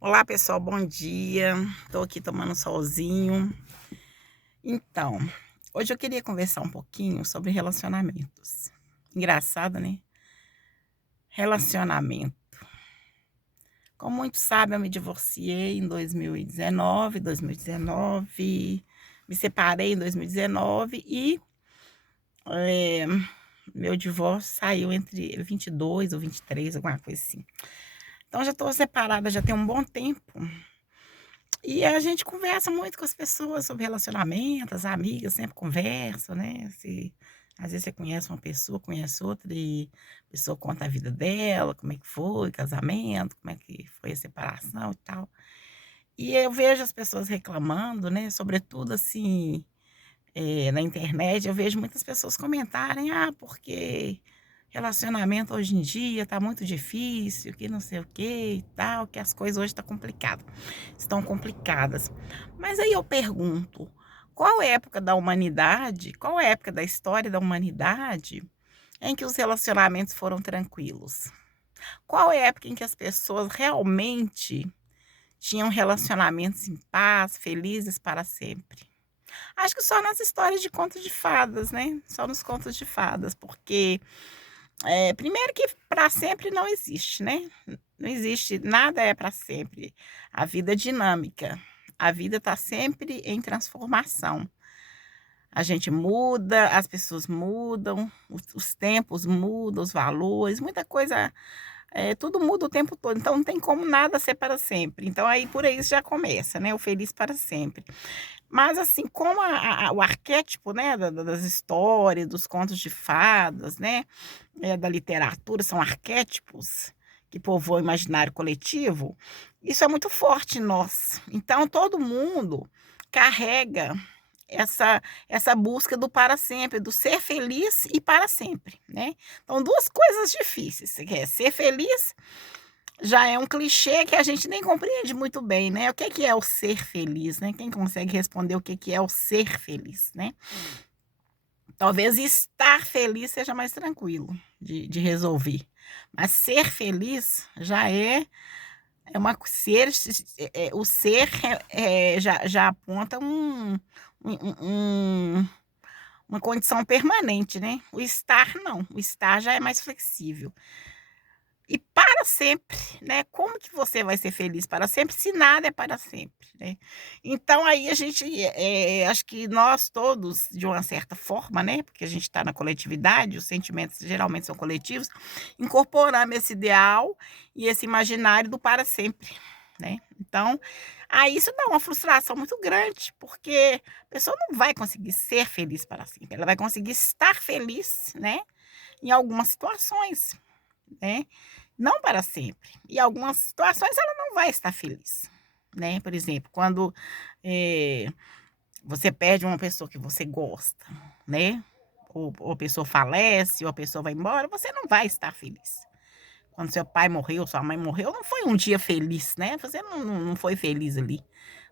Olá pessoal, bom dia. Estou aqui tomando um solzinho. Então, hoje eu queria conversar um pouquinho sobre relacionamentos. Engraçado, né? Relacionamento. Como muitos sabem, eu me divorciei em 2019, me separei em 2019 e eh, meu divórcio saiu entre 22 ou 23, alguma coisa assim. Então já estou separada já tem um bom tempo. E a gente conversa muito com as pessoas sobre relacionamento, as amigas sempre conversam, né, às vezes você conhece uma pessoa, conhece outra e a pessoa conta a vida dela, como é que foi o casamento, como é que foi a separação e tal. E eu vejo as pessoas reclamando, né, sobretudo assim, na internet, eu vejo muitas pessoas comentarem: "Ah, porque relacionamento hoje em dia tá muito difícil, que não sei o que e tal, que as coisas hoje estão complicadas". Mas aí eu pergunto: qual época da humanidade, qual época da história da humanidade em que os relacionamentos foram tranquilos? Qual época em que as pessoas realmente tinham relacionamentos em paz, felizes para sempre? Acho que só nas histórias de contos de fadas, né, só nos contos de fadas, porque, primeiro que para sempre não existe, né, não existe, nada é para sempre, a vida é dinâmica, a vida está sempre em transformação. A gente muda, as pessoas mudam, os tempos mudam, os valores, muita coisa, tudo muda o tempo todo, então não tem como nada ser para sempre, então aí por aí já começa, né, o feliz para sempre. Mas assim, como o arquétipo, né, das histórias, dos contos de fadas, né, da literatura, são arquétipos que povoam o imaginário coletivo, isso é muito forte em nós. Então todo mundo carrega essa busca do para sempre, do ser feliz e para sempre, né. Então 2 coisas difíceis, você quer ser feliz, já é um clichê que a gente nem compreende muito bem, né. O que é o ser feliz, né? Quem consegue responder o que é o ser feliz, né? Talvez estar feliz seja mais tranquilo de resolver, mas ser feliz já é uma ser o ser já aponta um uma condição permanente, né. O estar não, o estar já é mais flexível. E para sempre, né, como que você vai ser feliz para sempre se nada é para sempre, né. Então aí a gente, acho que nós todos, de uma certa forma, né, porque a gente está na coletividade, os sentimentos geralmente são coletivos, incorporamos esse ideal e esse imaginário do para sempre, né. Então, aí isso dá uma frustração muito grande, porque a pessoa não vai conseguir ser feliz para sempre, ela vai conseguir estar feliz, né, em algumas situações, né. Não para sempre. E algumas situações ela não vai estar feliz, né. Por exemplo, quando, eh, você perde uma pessoa que você gosta, né, ou a pessoa falece, ou a pessoa vai embora, você não vai estar feliz. Quando seu pai morreu, sua mãe morreu, não foi um dia feliz, né, você não foi feliz ali,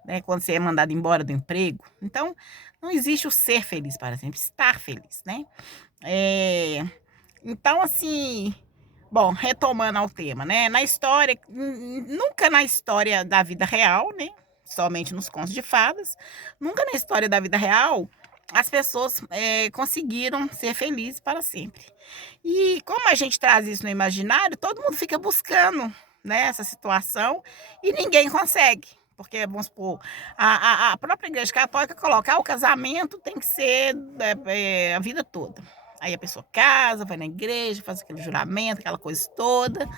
né, quando você é mandado embora do emprego. Então, não existe o ser feliz para sempre, estar feliz, né. Eh então, assim, bom, retomando ao tema, né, na história, nunca na história da vida real, né, somente nos contos de fadas, nunca na história da vida real as pessoas, conseguiram ser felizes para sempre. E como a gente traz isso no imaginário, todo mundo fica buscando, né, essa situação e ninguém consegue, porque vamos supor, a própria igreja católica coloca: "Ah, o casamento tem que ser, a vida toda". Aí a pessoa casa, vai na igreja, faz aquele juramento, aquela coisa toda,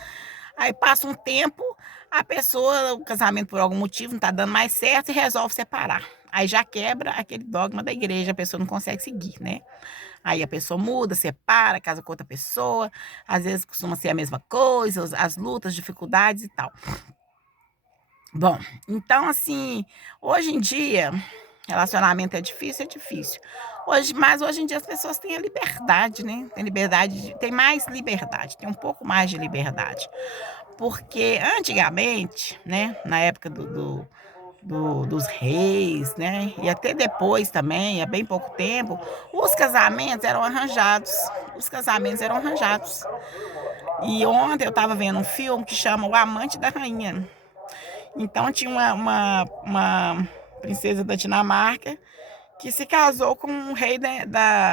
aí passa um tempo, a pessoa o casamento por algum motivo não tá dando mais certo e resolve separar. Aí já quebra aquele dogma da igreja, a pessoa não consegue seguir, né. Aí a pessoa muda, separa, casa com outra pessoa, às vezes costuma ser a mesma coisa, as lutas, dificuldades e tal. Bom, então assim, hoje em dia, relacionamento é difícil, é difícil. Mas hoje em dia as pessoas têm a liberdade, né, tem mais liberdade, tem um pouco mais de liberdade. Porque antigamente, né, na época dos reis, né, e até depois também, há bem pouco tempo, os casamentos eram arranjados. E ontem eu estava vendo um filme que chama O Amante da Rainha. Então tinha uma princesa da Dinamarca que se casou com um rei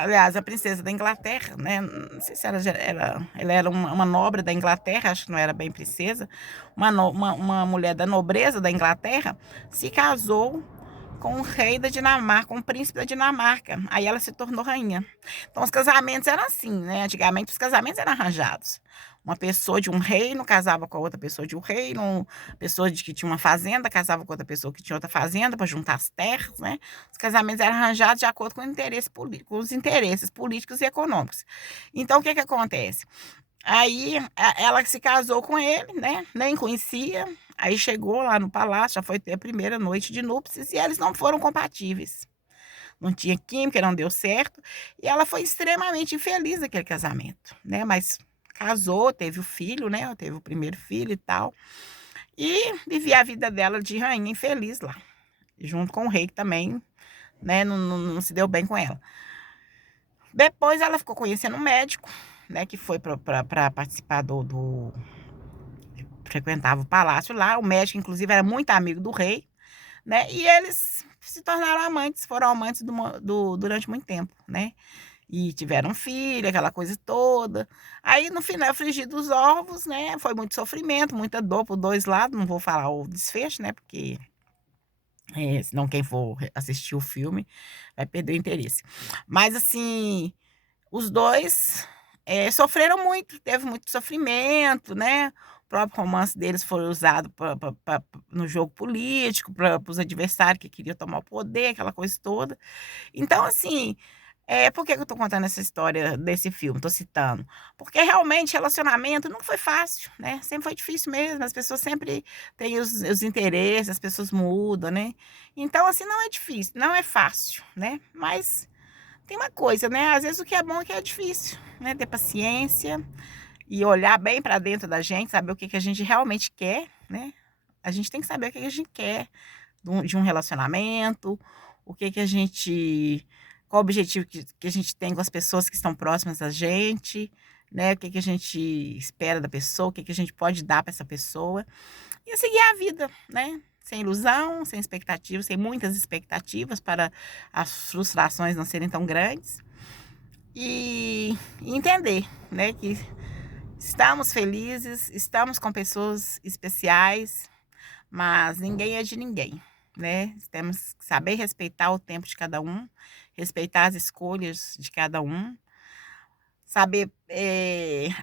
aliás, a princesa da Inglaterra, né? Não sei se ela era uma nobre da Inglaterra, acho que não era bem princesa, uma mulher da nobreza da Inglaterra se casou com o rei da Dinamarca, com o príncipe da Dinamarca. Aí ela se tornou rainha. Então os casamentos eram assim, né? Antigamente os casamentos eram arranjados. Uma pessoa de um reino casava com a outra pessoa de um reino, uma pessoa que tinha uma fazenda casava com outra pessoa que tinha outra fazenda para juntar as terras, né? Os casamentos eram arranjados de acordo com o interesse político, com os interesses políticos e econômicos. Então o que que acontece? Aí ela se casou com ele, né? Nem conhecia. Aí chegou lá no palácio, já foi ter a primeira noite de núpcias e eles não foram compatíveis. Não tinha química, não deu certo. E ela foi extremamente infeliz naquele casamento, né? Mas casou, teve o filho, né? Teve o primeiro filho e tal. E vivia a vida dela de rainha infeliz lá, junto com o rei que também, né? Não se deu bem com ela. Depois ela ficou conhecendo um médico, né? Que foi para participar frequentava o palácio lá. O médico, inclusive, era muito amigo do rei, né? E eles se tornaram amantes, foram amantes durante muito tempo, né? E tiveram um filho, aquela coisa toda. Aí, no final, frigir dos ovos, né? Foi muito sofrimento, muita dor por dois lados. Não vou falar o desfecho, né? Porque senão quem for assistir o filme vai perder o interesse. Mas, assim, os dois sofreram muito, teve muito sofrimento, né? O próprio romance deles foi usado no jogo político, para os adversários que queriam tomar o poder, aquela coisa toda. Então, assim, por que que eu tô contando essa história desse filme? Tô citando. Porque realmente relacionamento nunca foi fácil, né? Sempre foi difícil mesmo. As pessoas sempre têm os interesses, as pessoas mudam, né? Então, assim, não é difícil, não é fácil, né? Mas tem uma coisa, né? Às vezes o que é bom é que é difícil, né? Ter paciência e olhar bem para dentro da gente, saber o que que a gente realmente quer, né? A gente tem que saber o que que a gente quer de um relacionamento, o que que a gente, qual o objetivo que a gente tem com as pessoas que estão próximas a gente, né? O que que a gente espera da pessoa, o que que a gente pode dar para essa pessoa e seguir a vida, né? Sem ilusão, sem expectativas, sem muitas expectativas para as frustrações não serem tão grandes e entender, né, que estamos felizes, estamos com pessoas especiais, mas ninguém é de ninguém, né? Temos que saber respeitar o tempo de cada um, respeitar as escolhas de cada um, saber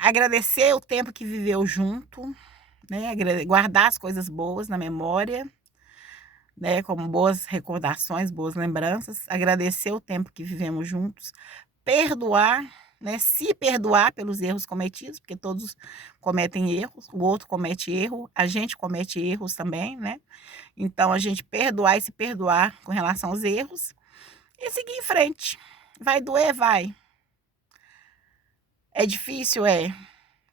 agradecer o tempo que viveu junto, né? Guardar as coisas boas na memória, né? Como boas recordações, boas lembranças, agradecer o tempo que vivemos juntos, perdoar, né? Se perdoar pelos erros cometidos, porque todos cometem erros, o outro comete erro, a gente comete erros também, né? Então a gente perdoar e se perdoar com relação aos erros e seguir em frente. Vai doer? Vai. É difícil? É.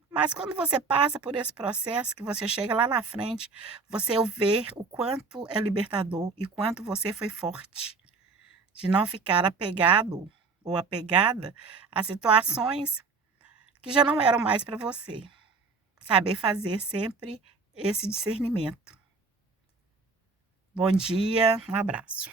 Mas quando você passa por esse processo, que você chega lá na frente, você vê o quanto é libertador e quanto você foi forte de não ficar apegado ou apegada a situações que já não eram mais para você. Saber fazer sempre esse discernimento. Bom dia, um abraço.